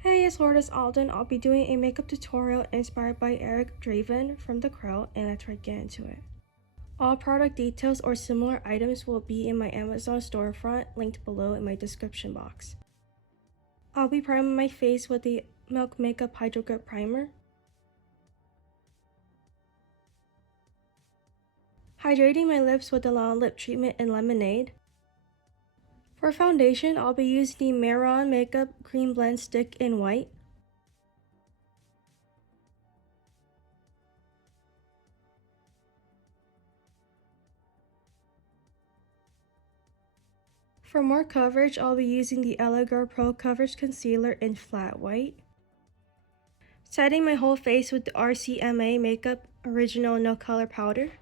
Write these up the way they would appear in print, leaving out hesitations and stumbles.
Hey, it's Lourdes Alden. I'll be doing a makeup tutorial inspired by Draven from The Crow, and let's get into it. All product details or similar items will be in my Amazon storefront, linked below in my description box. I'll be priming my face with the Milk Makeup Hydro Grip Primer, hydrating my lips with the Long Lip Treatment in Lemonade. For foundation, I'll be using the Maron Makeup Cream Blend Stick in White. For more coverage, I'll be using the Elegir Pro Coverage Concealer in Flat White. Setting my whole face with the RCMA Makeup Original No Color Powder.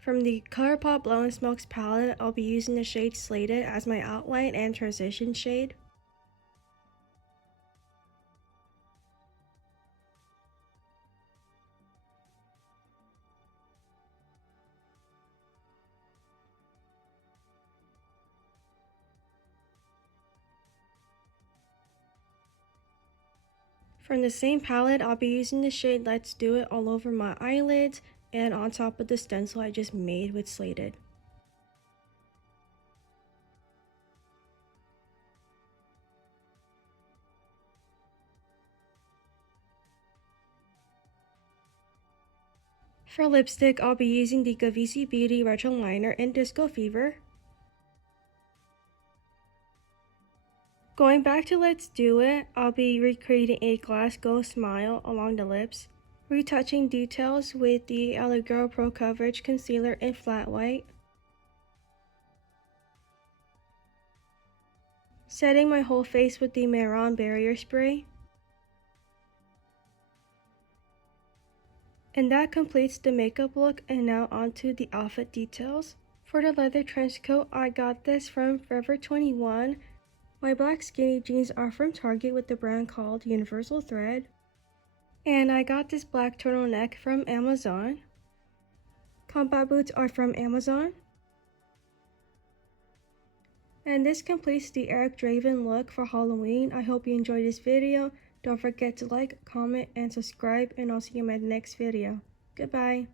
From the ColourPop Blow & Smokes palette, I'll be using the shade Slated as my outline and transition shade. From the same palette, I'll be using the shade Let's Do It all over my eyelids and on top of the stencil I just made with Slated. For lipstick, I'll be using the Gavisi Beauty Retro Liner in Disco Fever. Going back to Let's Do It, I'll be recreating a glass ghost smile along the lips, retouching details with the Elegir Pro Coverage Concealer in Flat White, setting my whole face with the Maron Barrier Spray. And that completes the makeup look, and now onto the outfit details. For the leather trench coat, I got this from Forever 21. My black skinny jeans are from Target with the brand called Universal Thread. And I got this black turtleneck from Amazon. Combat boots are from Amazon. And this completes the Draven look for Halloween. I hope you enjoyed this video. Don't forget to like, comment, and subscribe, and I'll see you in my next video. Goodbye.